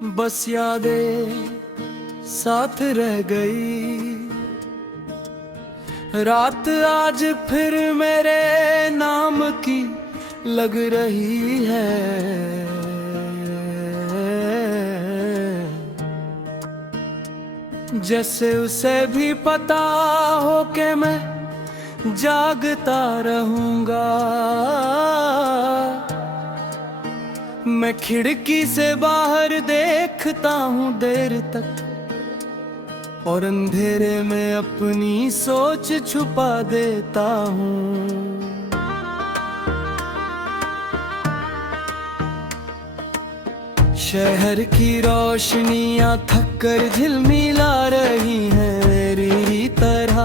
बस यादें साथ रह गई। रात आज फिर मेरे नाम की लग रही है। जैसे उसे भी पता हो कि मैं जागता रहूंगा। मैं खिड़की से बाहर देखता हूँ देर तक और अंधेरे में अपनी सोच छुपा देता हूँ। शहर की रोशनियां थक कर झिलमिला रही हैं मेरी तरह।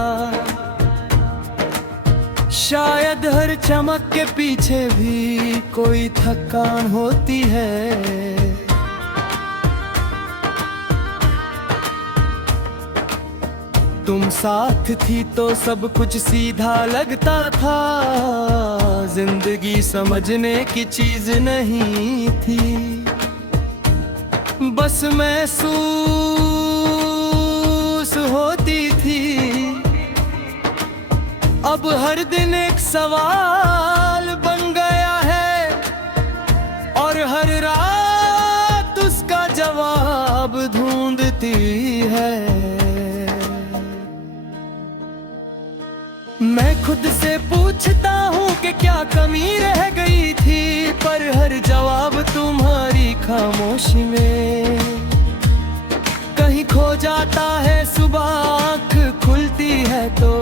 शायद हर चमक के पीछे भी कोई थकान होती है। तुम साथ थी तो सब कुछ सीधा लगता था। जिंदगी समझने की चीज नहीं थी, बस महसूस होती थी। अब हर दिन एक सवाल बन गया है और हर रात उसका जवाब ढूंढती है। मैं खुद से पूछता हूँ कि क्या कमी रह गई थी, पर हर जवाब तुम्हारी खामोशी में कहीं खो जाता है। सुबह आँख खुलती है तो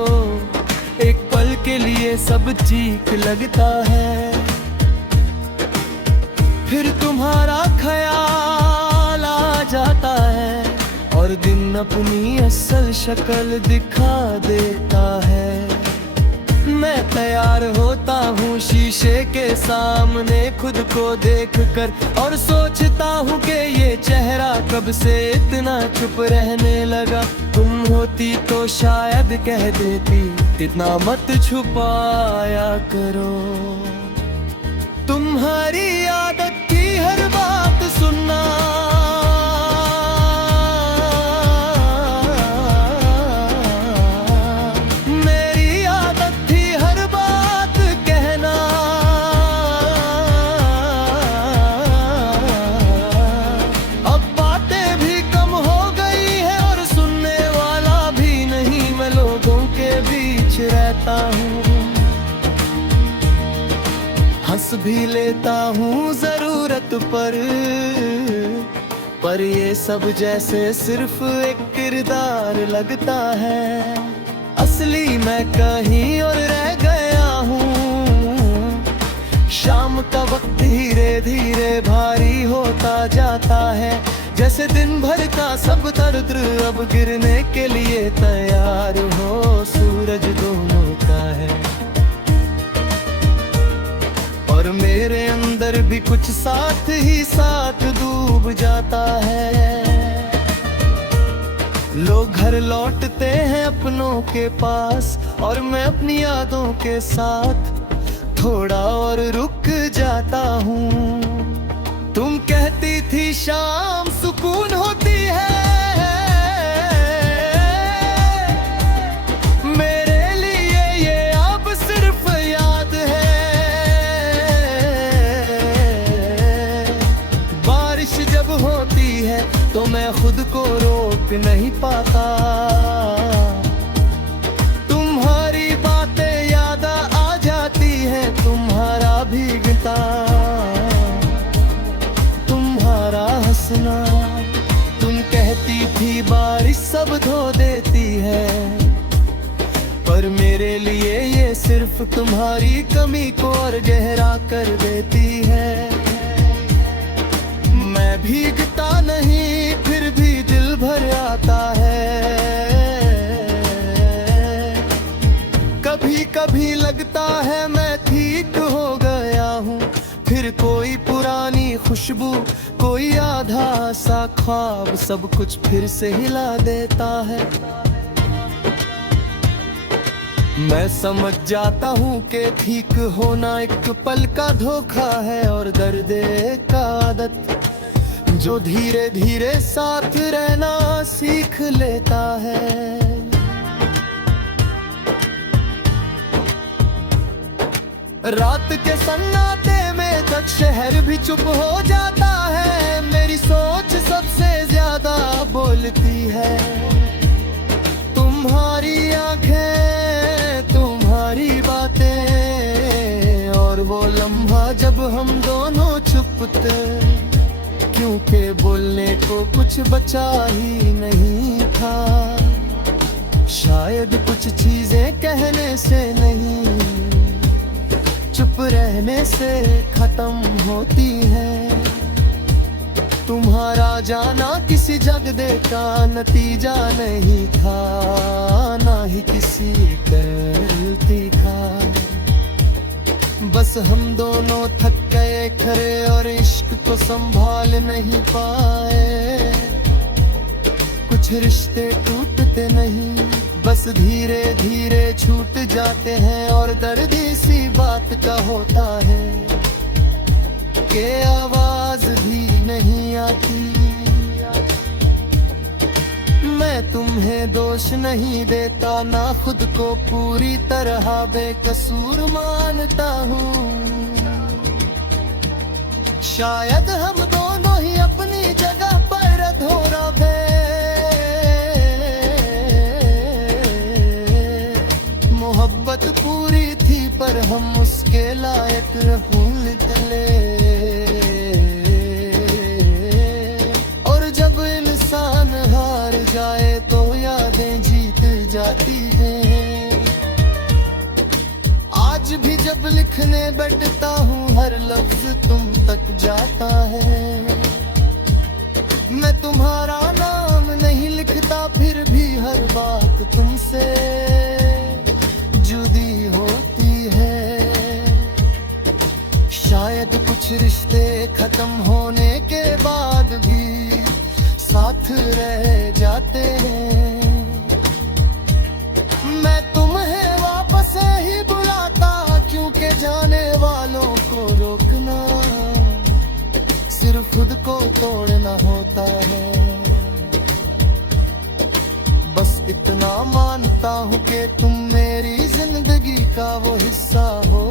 एक पल के लिए सब ठीक लगता है। फिर तुम्हारा ख्याल आ जाता है और दिन अपनी असल शक्ल दिखा देता है। मैं तैयार होता हूँ शीशे के सामने खुद को देखकर और सोचता हूँ कि ये चेहरा कब से इतना चुप रहने लगा। तुम होती तो शायद कह देती इतना मत छुपाया करो। तुम्हारी आदत थी हर बात सुनना, मेरी आदत थी हर बात कहना। अब बातें भी कम हो गई है और सुनने वाला भी नहीं। मैं लोगों के बीच रहता हूँ, हंस भी लेता हूँ जरूरत पर ये सब जैसे सिर्फ एक किरदार लगता है। असली मैं कहीं और रह गया हूँ। शाम का वक्त धीरे धीरे भारी होता जाता है, जैसे दिन भर का सब दर्द अब गिरने के लिए तैयार हो। सूरज दोनों का है और मेरे अंदर भी कुछ साथ ही साथ डूब जाता है। लोग घर लौटते हैं अपनों के पास और मैं अपनी यादों के साथ थोड़ा और रुक जाता हूँ। तुम कहती थी शाम सुकून होती है, मेरे लिए ये अब सिर्फ याद है। बारिश जब होती है तो मैं खुद को रोक नहीं पाता। तुम्हारी बातें याद आ जाती है, तुम्हारा भीगता, तुम्हारा हंसना। तुम कहती थी बारिश सब धो देती है, पर मेरे लिए ये सिर्फ तुम्हारी कमी को और गहरा कर देती है। मैं भीगता नहीं फिर भी दिल भर आता है। कभी कभी लगता है मैं ठीक हो गया हूँ, फिर कोई पुरानी खुशबू, कोई आधा सा ख्वाब सब कुछ फिर से हिला देता है। मैं समझ जाता हूँ कि ठीक होना एक पल का धोखा है और दर्द का आदत जो धीरे धीरे साथ रहना सीख लेता है। रात के सन्नाटे में तक शहर भी चुप हो जाता है। मेरी सोच सबसे ज्यादा बोलती है। तुम्हारी आंखें, तुम्हारी बातें और वो लम्हा जब हम दोनों चुप थे, क्योंकि बोलने को कुछ बचा ही नहीं था। शायद कुछ चीजें कहने से नहीं, चुप रहने से खत्म होती है। तुम्हारा जाना किसी झगड़े का नतीजा नहीं था, ना ही किसी गलती का। बस हम दोनों थक गए खरे और इश्क को संभाल नहीं पाए। कुछ रिश्ते टूटते नहीं, बस धीरे धीरे छूट जाते हैं। और दर्द इसी बात का होता है कि आवाज भी नहीं आती। मैं तुम्हें दोष नहीं देता, ना खुद को पूरी तरह बेकसूर मानता हूँ। शायद हम दोनों ही अपनी जगह पर अधूरा थे। मोहब्बत पूरी थी पर हम उसके लायक निकले। और जब इंसान हार जाए तो यादें जीत जाती हैं। आज भी जब लिखने बैठता हूँ हर लफ्ज तुम तक जाता है। मैं तुम्हारा नाम नहीं लिखता फिर भी हर बात तुमसे जुदी होती है। शायद कुछ रिश्ते खत्म होने के बाद भी साथ रह जाते हैं। मैं तुम्हें वापस ही बुलाता, क्योंकि जाने वालों को रोकना सिर्फ खुद को तोड़ना होता है। बस इतना मानता हूँ कि तुम मेरी जिंदगी का वो हिस्सा हो।